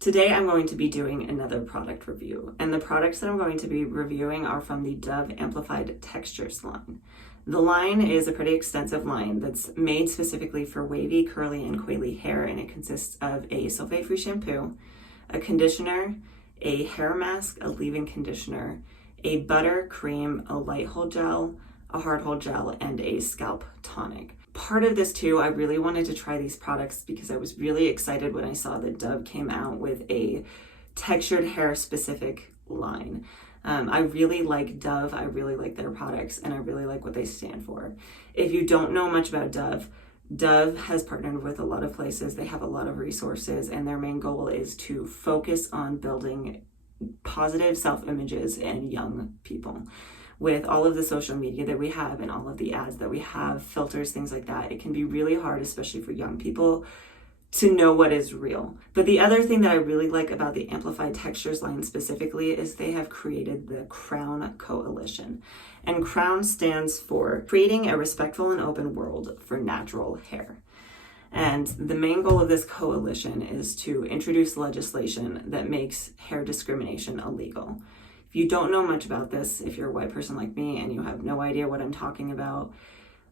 Today I'm going to be doing another product review, and the products that I'm going to be reviewing are from the Dove Amplified Textures line. The line is a pretty extensive line that's made specifically for wavy, curly, and coily hair, and it consists of a sulfate-free shampoo, a conditioner, a hair mask, a leave-in conditioner, a butter cream, a light hold gel, a hard hold gel, and a scalp tonic. Part of this too, I really wanted to try these products because I was really excited when I saw that Dove came out with a textured hair specific line. I really like Dove, I really like their products, and I really like what they stand for. If you don't know much about Dove, Dove has partnered with a lot of places, they have a lot of resources, and their main goal is to focus on building positive self-images in young people. With all of the social media that we have and all of the ads that we have, filters, things like that, it can be really hard, especially for young people, to know what is real. But the other thing that I really like about the Amplified Textures line specifically is they have created the Crown Coalition. And Crown stands for Creating a Respectful and Open World for Natural Hair. And the main goal of this coalition is to introduce legislation that makes hair discrimination illegal. If you don't know much about this, if you're a white person like me and you have no idea what I'm talking about,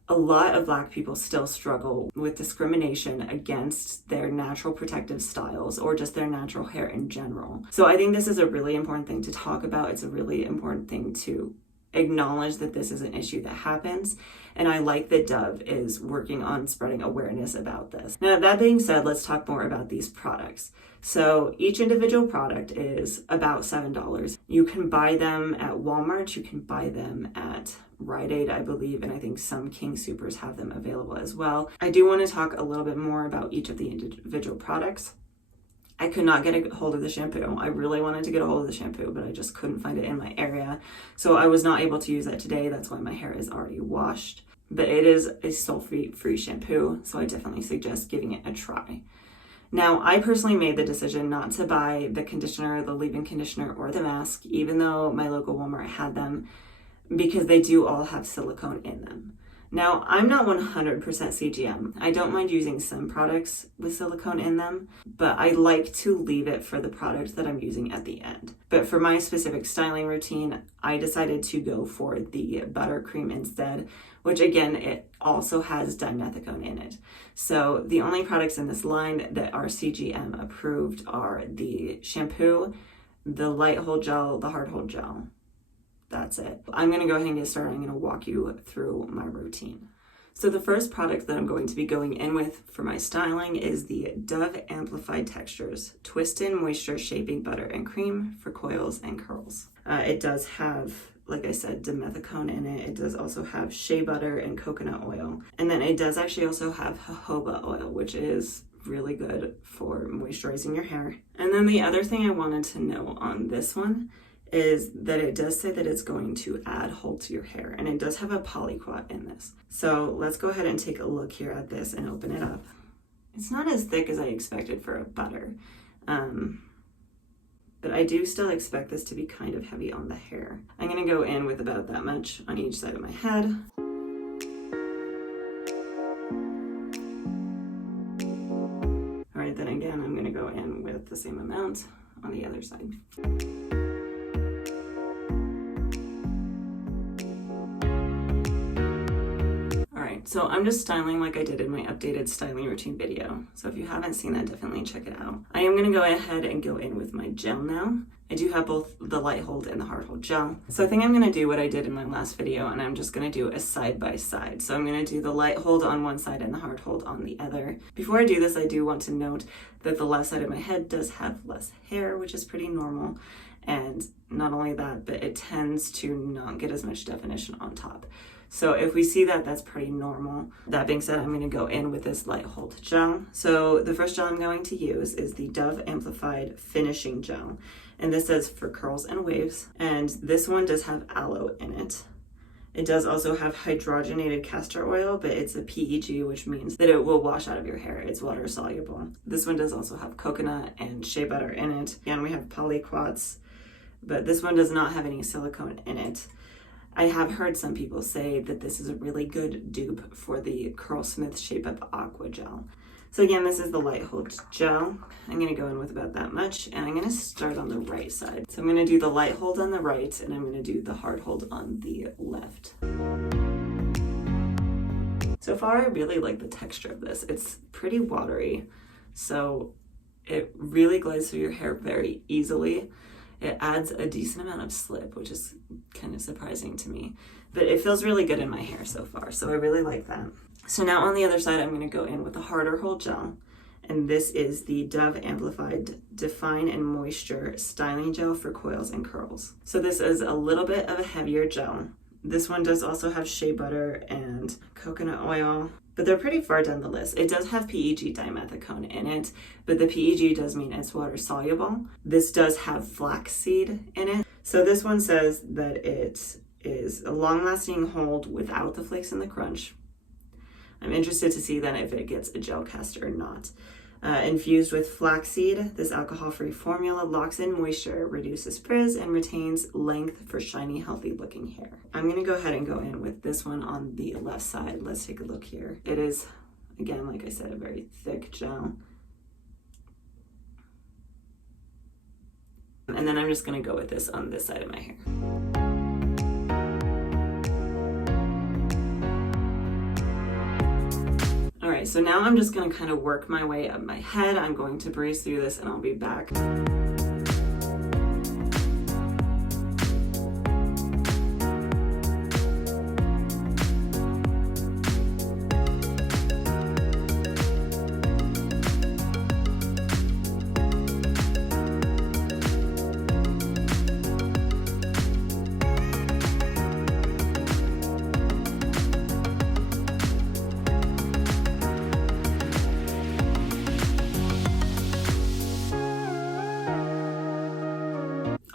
a lot of Black people still struggle with discrimination against their natural protective styles or just their natural hair in general. So I think this is a really important thing to talk about. It's a really important thing to acknowledge that this is an issue that happens, and I like that Dove is working on spreading awareness about this. Now, that being said, let's talk more about these products. So each individual product is about $7. You can buy them at Walmart, you can buy them at Rite Aid, I believe, and I think some King Supers have them available as well. I do want to talk a little bit more about each of the individual products. I could not get a hold of the shampoo. I really wanted to get a hold of the shampoo, but I just couldn't find it in my area. So I was not able to use that today. That's why my hair is already washed. But it is a sulfate-free shampoo, so I definitely suggest giving it a try. Now, I personally made the decision not to buy the conditioner, the leave-in conditioner, or the mask, even though my local Walmart had them, because they do all have silicone in them. Now, I'm not 100% CGM. I don't mind using some products with silicone in them, but I like to leave it for the product that I'm using at the end. But for my specific styling routine, I decided to go for the butter cream instead, which again, it also has dimethicone in it. So the only products in this line that are CGM approved are the shampoo, the light hold gel, the hard hold gel. That's it. I'm going to go ahead and get started. I'm going to walk you through my routine. So the first product that I'm going to be going in with for my styling is the Dove Amplified Textures Twist In Moisture Shaping Butter and Cream for Coils and Curls. It does have, like I said, dimethicone in it. It does also have shea butter and coconut oil. And then it does actually also have jojoba oil, which is really good for moisturizing your hair. And then the other thing I wanted to know on this one is that it does say that it's going to add hold to your hair, and it does have a polyquat in this. So let's go ahead and take a look here at this and open it up. It's not as thick as I expected for a butter, but I do still expect this to be kind of heavy on the hair. I'm gonna go in with about that much on each side of my head. All right, then again, I'm gonna go in with the same amount on the other side. So I'm just styling like I did in my updated styling routine video. So if you haven't seen that, definitely check it out. I am gonna go ahead and go in with my gel now. I do have both the light hold and the hard hold gel. So I think I'm gonna do what I did in my last video, and I'm just gonna do a side by side. So I'm gonna do the light hold on one side and the hard hold on the other. Before I do this, I do want to note that the left side of my head does have less hair, which is pretty normal. And not only that, but it tends to not get as much definition on top. So if we see that, that's pretty normal. That being said, I'm going to go in with this light hold gel. So the first gel I'm going to use is the Dove Amplified Finishing Gel. And this says for curls and waves. And this one does have aloe in it. It does also have hydrogenated castor oil, but it's a PEG, which means that it will wash out of your hair. It's water soluble. This one does also have coconut and shea butter in it. And we have polyquats, but this one does not have any silicone in it. I have heard some people say that this is a really good dupe for the Curlsmith Shape Up Aqua Gel. So again, this is the Light Hold Gel. I'm gonna go in with about that much, and I'm gonna start on the right side. So I'm gonna do the Light Hold on the right, and I'm gonna do the Hard Hold on the left. So far, I really like the texture of this. It's pretty watery, so it really glides through your hair very easily. It adds a decent amount of slip, which is kind of surprising to me, but it feels really good in my hair so far, so I really like that. So now on the other side, I'm going to go in with a harder hold gel, and this is the Dove Amplified Define and Moisture Styling Gel for Coils and Curls. So this is a little bit of a heavier gel. This one does also have shea butter and coconut oil, but they're pretty far down the list. It does have PEG dimethicone in it, but the PEG does mean it's water soluble. This does have flaxseed in it. So this one says that it is a long-lasting hold without the flakes and the crunch. I'm interested to see then if it gets a gel cast or not. Infused with flaxseed, this alcohol-free formula locks in moisture, reduces frizz, and retains length for shiny, healthy-looking hair. I'm going to go ahead and go in with this one on the left side. Let's take a look here. It is, again, like I said, a very thick gel. And then I'm just going to go with this on this side of my hair. All right, so now I'm just gonna kind of work my way up my head. I'm going to breeze through this and I'll be back.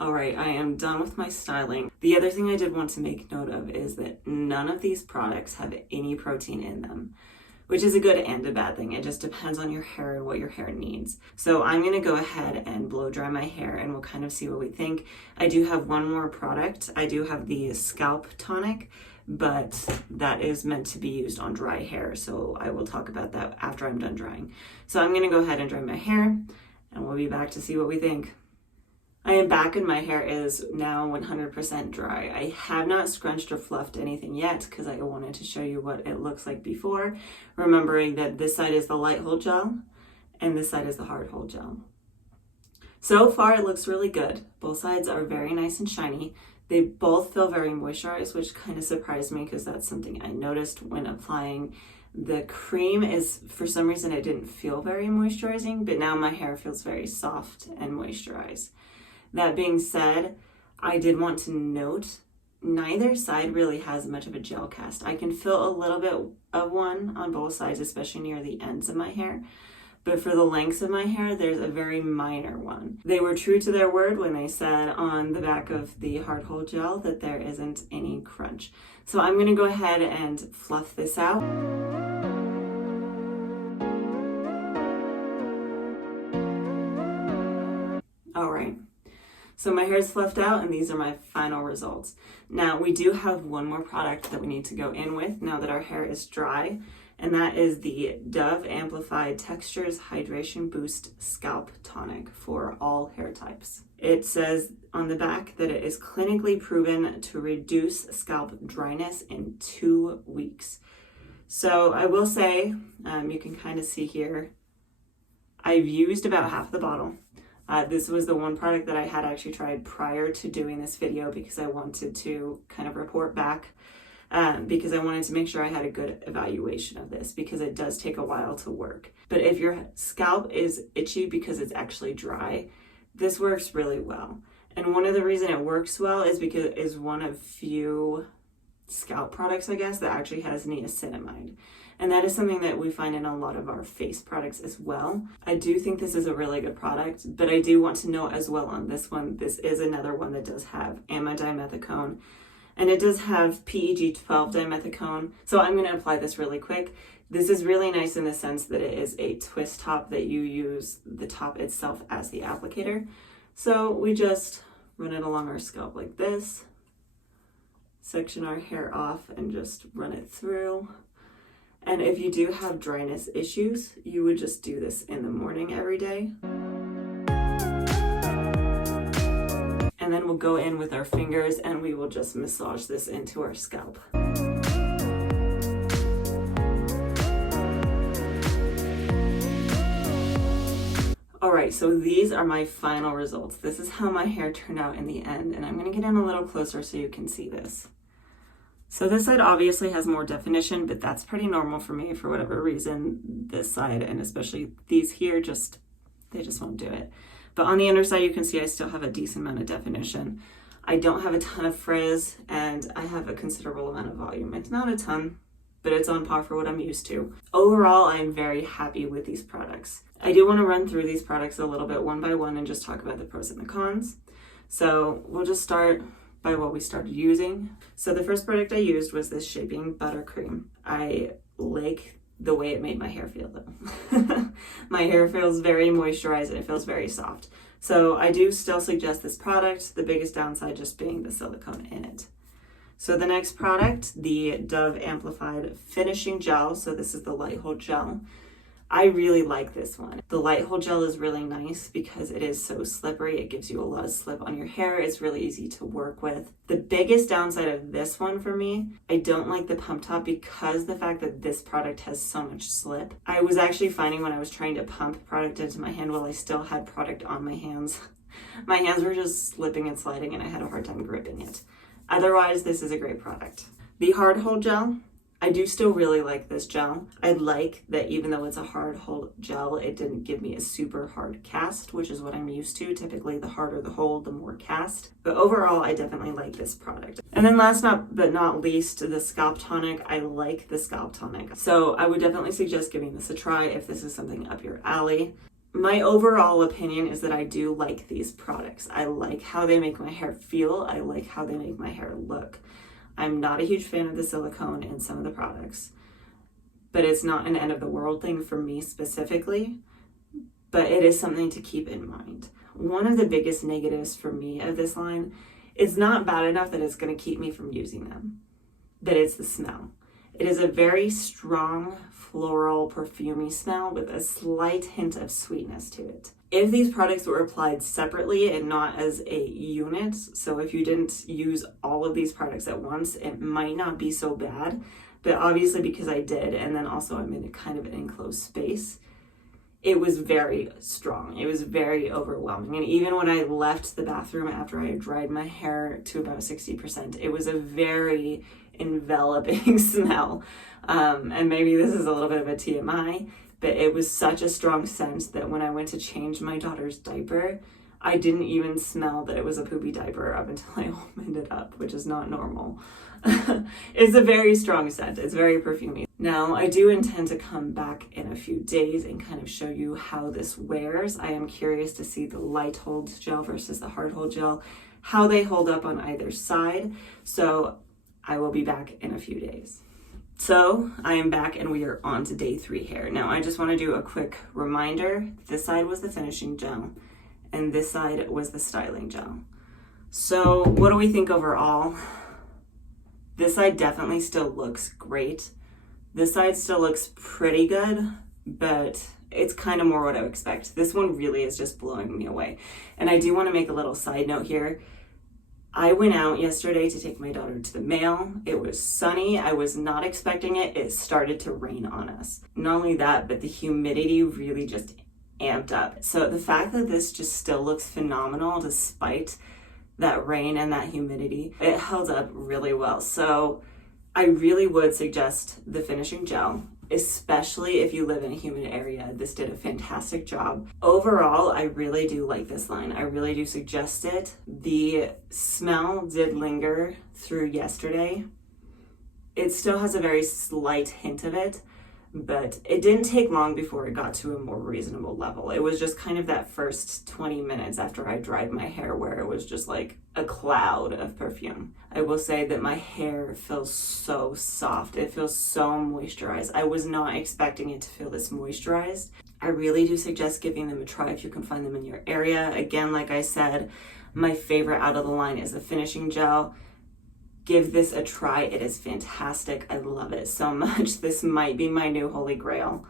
Alright, I am done with my styling. The other thing I did want to make note of is that none of these products have any protein in them, which is a good and a bad thing. It just depends on your hair and what your hair needs. So I'm going to go ahead and blow dry my hair and we'll kind of see what we think. I do have one more product. I do have the Scalp Tonic, but that is meant to be used on dry hair. So I will talk about that after I'm done drying. So I'm going to go ahead and dry my hair and we'll be back to see what we think. I am back and my hair is now 100% dry. I have not scrunched or fluffed anything yet because I wanted to show you what it looks like before, remembering that this side is the light hold gel and this side is the hard hold gel. So far it looks really good. Both sides are very nice and shiny. They both feel very moisturized, which kind of surprised me because that's something I noticed when applying. The cream is, for some reason, it didn't feel very moisturizing, but now my hair feels very soft and moisturized. That being said, I did want to note neither side really has much of a gel cast. I can feel a little bit of one on both sides, especially near the ends of my hair. But for the lengths of my hair, there's a very minor one. They were true to their word when they said on the back of the hard hold gel that there isn't any crunch. So I'm gonna go ahead and fluff this out. All right. So my hair is fluffed out and these are my final results. Now we do have one more product that we need to go in with now that our hair is dry, and that is the Dove Amplified Textures Hydration Boost Scalp Tonic for all hair types. It says on the back that it is clinically proven to reduce scalp dryness in 2 weeks. So I will say, you can kind of see here, I've used about half the bottle. This was the one product that I had actually tried prior to doing this video because I wanted to kind of report back because I wanted to make sure I had a good evaluation of this because it does take a while to work. But if your scalp is itchy because it's actually dry, this works really well. And one of the reasons it works well is because it is one of few scalp products, I guess, that actually has niacinamide. And that is something that we find in a lot of our face products as well. I do think this is a really good product, but I do want to note as well on this one, this is another one that does have amodimethicone, and it does have PEG 12 dimethicone. So I'm going to apply this really quick. This is really nice in the sense that it is a twist top that you use the top itself as the applicator. So we just run it along our scalp like this, section our hair off and just run it through. And if you do have dryness issues, you would just do this in the morning every day. And then we'll go in with our fingers and we will just massage this into our scalp. Alright, so these are my final results. This is how my hair turned out in the end, and I'm going to get in a little closer so you can see this. So this side obviously has more definition, but that's pretty normal for me for whatever reason. This side, and especially these here, they just won't do it. But on the inner side, you can see I still have a decent amount of definition. I don't have a ton of frizz, and I have a considerable amount of volume. It's not a ton, but it's on par for what I'm used to. Overall, I'm very happy with these products. I do want to run through these products a little bit one by one and just talk about the pros and the cons. So we'll just start by what we started using. So the first product I used was this Shaping Buttercream. I like the way it made my hair feel though. My hair feels very moisturized and it feels very soft. So I do still suggest this product, the biggest downside just being the silicone in it. So the next product, the Dove Amplified Finishing Gel. So this is the Light Hold Gel. I really like this one. The Light Hold Gel is really nice because it is so slippery. It gives you a lot of slip on your hair. It's really easy to work with. The biggest downside of this one for me, I don't like the pump top because the fact that this product has so much slip. I was actually finding when I was trying to pump product into my hand while I still had product on my hands, my hands were just slipping and sliding and I had a hard time gripping it. Otherwise, this is a great product. The Hard Hold Gel, I do still really like this gel. I like that even though it's a hard hold gel, it didn't give me a super hard cast, which is what I'm used to. Typically, the harder the hold, the more cast. But overall, I definitely like this product. And then last but not least, the Scalp Tonic. I like the Scalp Tonic. So I would definitely suggest giving this a try if this is something up your alley. My overall opinion is that I do like these products. I like how they make my hair feel. I like how they make my hair look. I'm not a huge fan of the silicone in some of the products, but it's not an end of the world thing for me specifically, but it is something to keep in mind. One of the biggest negatives for me of this line, it's not bad enough that it's going to keep me from using them, but it's the smell. It is a very strong floral perfumey smell with a slight hint of sweetness to it. If these products were applied separately and not as a unit, so if you didn't use all of these products at once, it might not be so bad. But obviously because I did, and then also I'm in a kind of an enclosed space, it was very strong. It was very overwhelming. And even when I left the bathroom after I had dried my hair to about 60%, it was a very enveloping smell. And maybe this is a little bit of a TMI, but it was such a strong scent that when I went to change my daughter's diaper, I didn't even smell that it was a poopy diaper up until I opened it up, which is not normal. It's a very strong scent. It's very perfumey. Now, I do intend to come back in a few days and kind of show you how this wears. I am curious to see the light hold gel versus the hard hold gel, how they hold up on either side. So I will be back in a few days. So I am back and we are on to day 3 hair. Now I just want to do a quick reminder. This side was the finishing gel and this side was the styling gel. So what do we think overall? This side definitely still looks great. This side still looks pretty good, but it's kind of more what I would expect. This one really is just blowing me away. And I do want to make a little side note here. I went out yesterday to take my daughter to the mail. It was sunny. I was not expecting it. It started to rain on us. Not only that, but the humidity really just amped up. So the fact that this just still looks phenomenal despite that rain and that humidity, it held up really well. So I really would suggest the finishing gel, especially if you live in a humid area. This did a fantastic job. Overall, I really do like this line. I really do suggest it. The smell did linger through yesterday. It still has a very slight hint of it, but it didn't take long before it got to a more reasonable level. It was just kind of that first 20 minutes after I dried my hair where it was just like a cloud of perfume. I will say that my hair feels so soft. It feels so moisturized. I was not expecting it to feel this moisturized. I really do suggest giving them a try if you can find them in your area. Again, like I said, my favorite out of the line is the finishing gel. Give this a try. It is fantastic. I love it so much. This might be my new holy grail.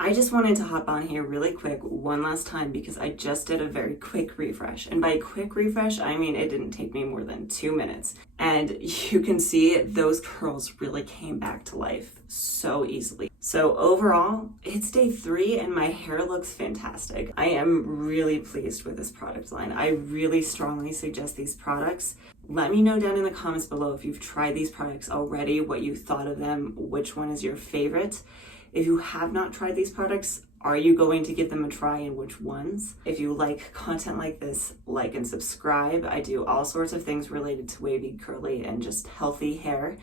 I just wanted to hop on here really quick one last time because I just did a very quick refresh. And by quick refresh, I mean it didn't take me more than 2 minutes. And you can see those curls really came back to life so easily. So overall, it's day 3 and my hair looks fantastic. I am really pleased with this product line. I really strongly suggest these products. Let me know down in the comments below if you've tried these products already, what you thought of them, which one is your favorite. If you have not tried these products, are you going to give them a try and which ones? If you like content like this, like and subscribe. I do all sorts of things related to wavy, curly, and just healthy hair.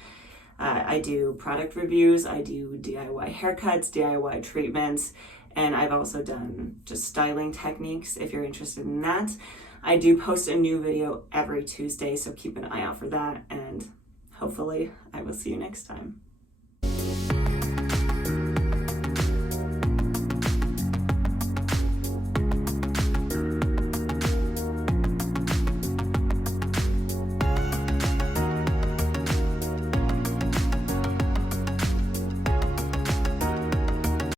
I do product reviews, I do DIY haircuts, DIY treatments, and I've also done just styling techniques if you're interested in that. I do post a new video every Tuesday, so keep an eye out for that, and hopefully I will see you next time.